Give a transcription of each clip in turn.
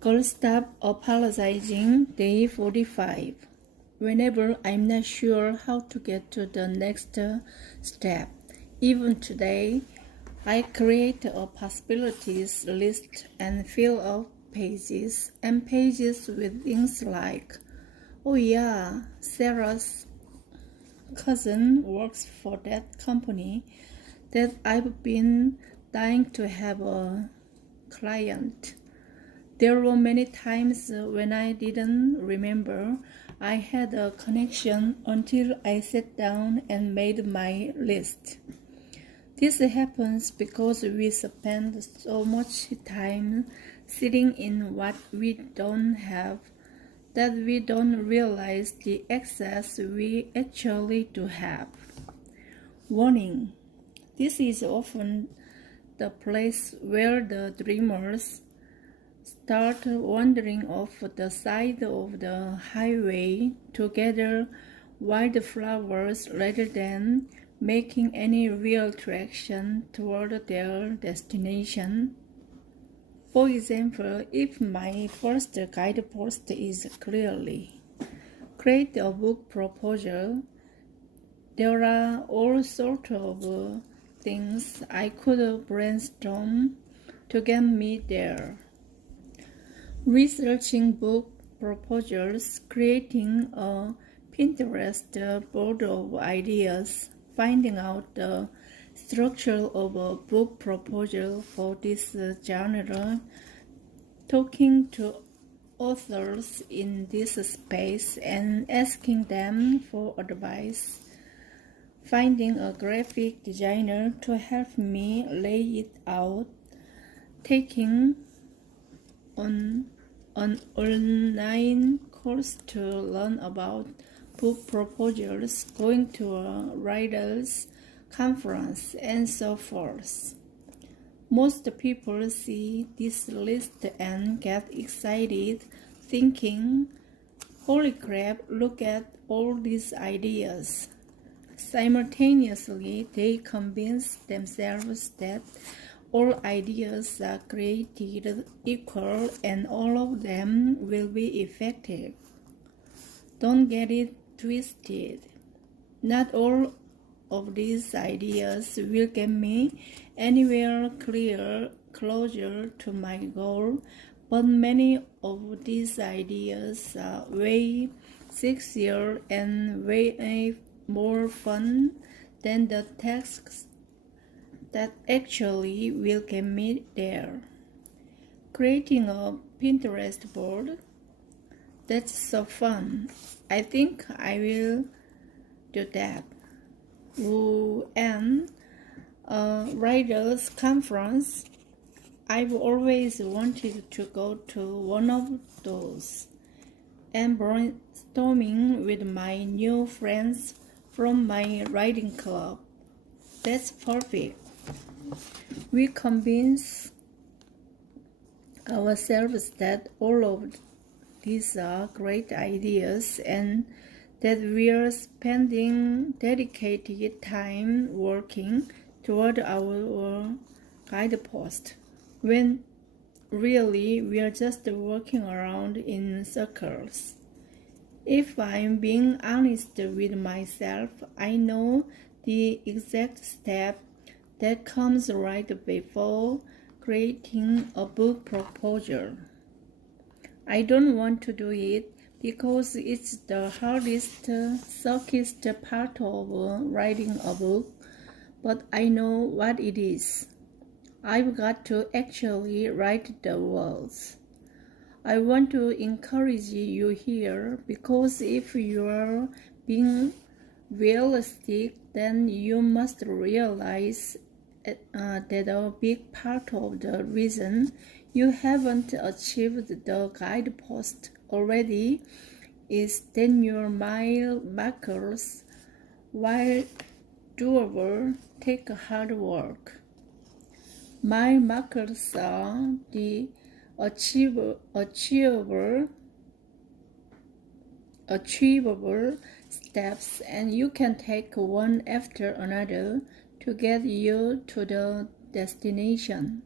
Girl, stop apologizing. Day 45. Whenever I'm not sure how to get to the next step, even today, I create a possibilities list and fill up pages and pages with things like, oh yeah, Sarah's cousin works for that company that I've been dying to have a client. There were many times when I didn't remember I had a connection until I sat down and made my list. This happens because we spend so much time sitting in what we don't have that we don't realize the excess we actually do have. Warning: this is often the place where the dreamers start wandering off the side of the highway to gather wildflowers rather than making any real traction toward their destination. For example, if my first guidepost is clearly create a book proposal, there are all sorts of things I could brainstorm to get me there. Researching book proposals, creating a Pinterest board of ideas, finding out the structure of a book proposal for this genre, talking to authors in this space and asking them for advice, finding a graphic designer to help me lay it out, taking on an online course to learn about book proposals, going to a writers' conference, and so forth. Most people see this list and get excited, thinking, holy crap, look at all these ideas. Simultaneously, they convince themselves that all ideas are created equal and all of them will be effective. Don't get it twisted. Not all of these ideas will get me anywhere closer to my goal, but many of these ideas are way sexier and way more fun than the tasks that actually will get me there. Creating a Pinterest board, that's so fun. I think I will do that. Ooh, and a writers' conference. I've always wanted to go to one of those. And brainstorming with my new friends from my writing club. That's perfect. We convince ourselves that all of these are great ideas and that we are spending dedicated time working toward our guidepost, when really we are just walking around in circles. If I'm being honest with myself, I know the exact step that comes right before creating a book proposal. I don't want to do it because it's the hardest, suckiest part of writing a book, but I know what it is. I've got to actually write the words. I want to encourage you here because if you're being realistic, then you must realize that a big part of the reason you haven't achieved the guidepost already is that your mile markers, while doable, take hard work. Mile markers are the achievable steps, and you can take one after another to get you to the destination.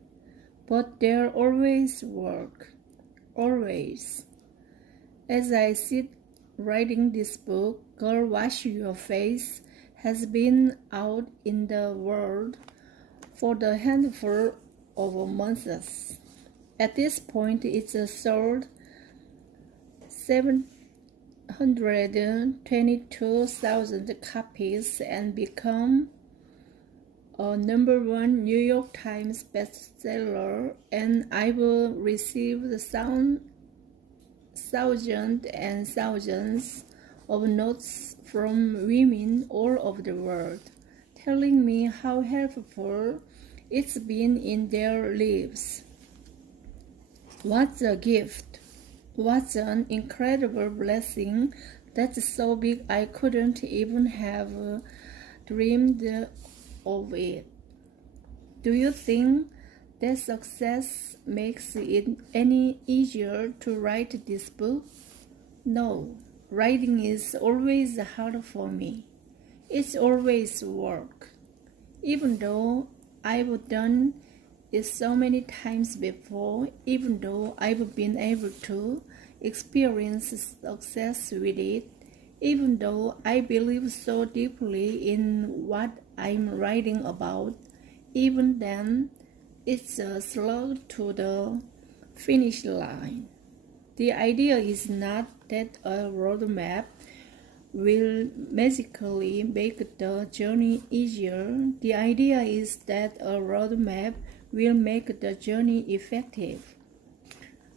But they're always work. always. As I sit writing this book, Girl Wash Your Face has been out in the world for the handful of months. At this point, it's sold 722,000 copies and become a #1 New York Times bestseller, and I've received thousands and thousands of notes from women all over the world, telling me how helpful it's been in their lives. What a gift! What an incredible blessing that's so big I couldn't even have dreamed of it. Do you think that success makes it any easier to write this book? No, writing is always hard for me. It's always work. Even though I've done it so many times before, even though I've been able to experience success with it, even though I believe so deeply in what I'm writing about, even then, it's a slog to the finish line. The idea is not that a roadmap will magically make the journey easier. The idea is that a roadmap will make the journey effective.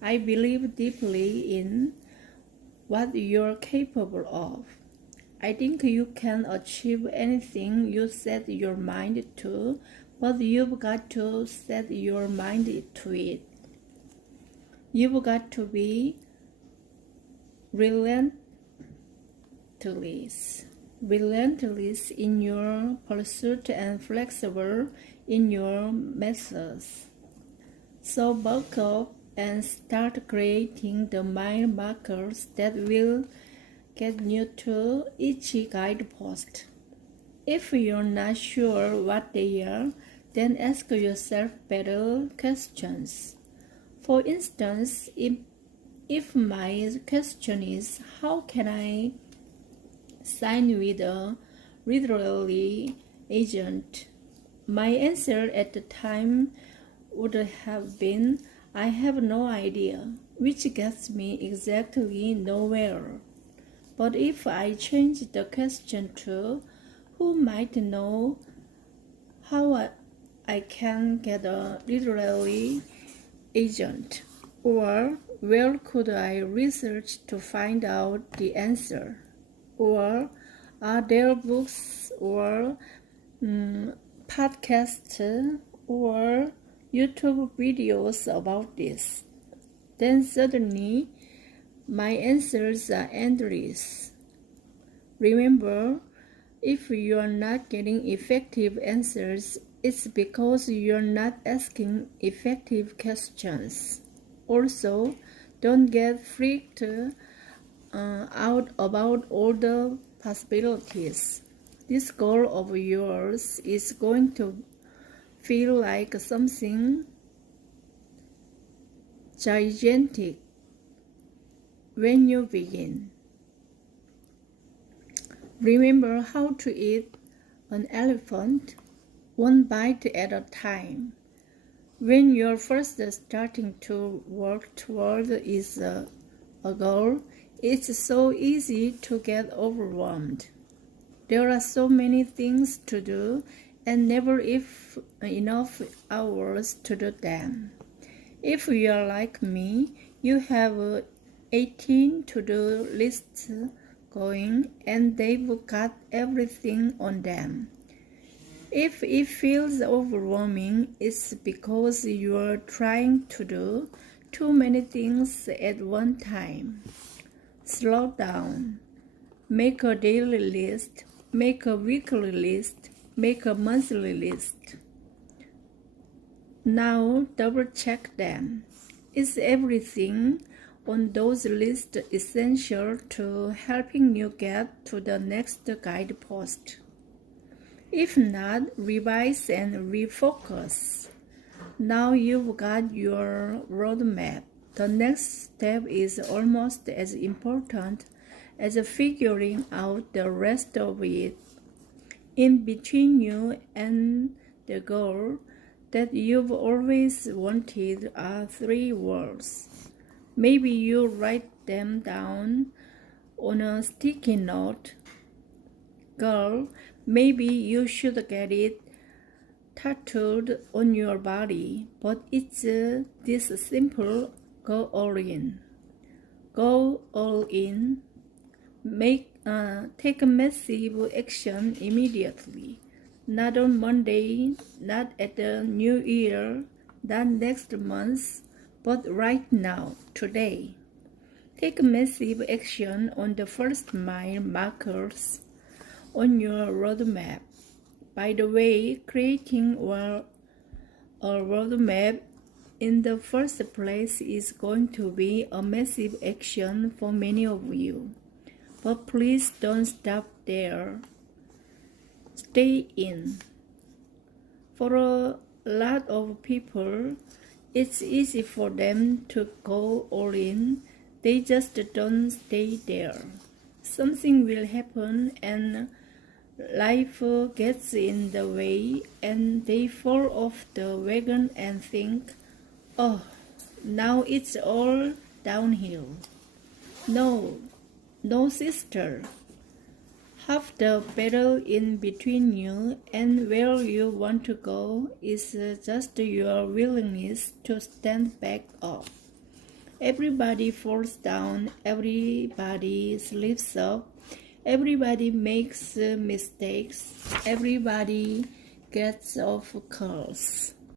I believe deeply in what you're capable of. I think you can achieve anything you set your mind to, but you've got to set your mind to it. You've got to be relentless in your pursuit and flexible in your methods. So buckle up and start creating the mile markers that will get you to each guidepost. If you're not sure what they are, then ask yourself better questions. For instance, if my question is, how can I sign with a literary agent? My answer at the time would have been, I have no idea, which gets me exactly nowhere. But if I change the question to, who might know how I can get a literary agent? Or where could I research to find out the answer? Or are there books or podcasts or YouTube videos about this? Then suddenly my answers are endless. Remember, if you are not getting effective answers, it's because you're not asking effective questions. Also, don't get freaked out about all the possibilities. This goal of yours is going to feel like something gigantic when you begin. Remember how to eat an elephant one bite at a time. When you're first starting to work toward a goal, it's so easy to get overwhelmed. There are so many things to do and never enough hours to do them. If you are like me, you have 18 to-do lists going and they've got everything on them. If it feels overwhelming, it's because you're trying to do too many things at one time. Slow down. Make a daily list, make a weekly list, make a monthly list. Now double check them. Is everything on those lists essential to helping you get to the next guidepost? If not, revise and refocus. Now you've got your roadmap. The next step is almost as important as figuring out the rest of it. In between you and the goal that you've always wanted are three words. Maybe you write them down on a sticky note. Girl, maybe you should get it tattooed on your body, but it's this simple: go all in. Go all in. Take a massive action immediately. Not on Monday, not at the New Year, not next month, but right now, today. Take massive action on the first mile markers on your roadmap. By the way, creating a roadmap in the first place is going to be a massive action for many of you. But please don't stop there. Stay in. For a lot of people, it's easy for them to go all in. They just don't stay there. Something will happen and life gets in the way and they fall off the wagon and think, oh, now it's all downhill. No, sister. Half the battle in between you and where you want to go is just your willingness to stand back up. Everybody falls down, everybody slips up, everybody makes mistakes, everybody gets off course.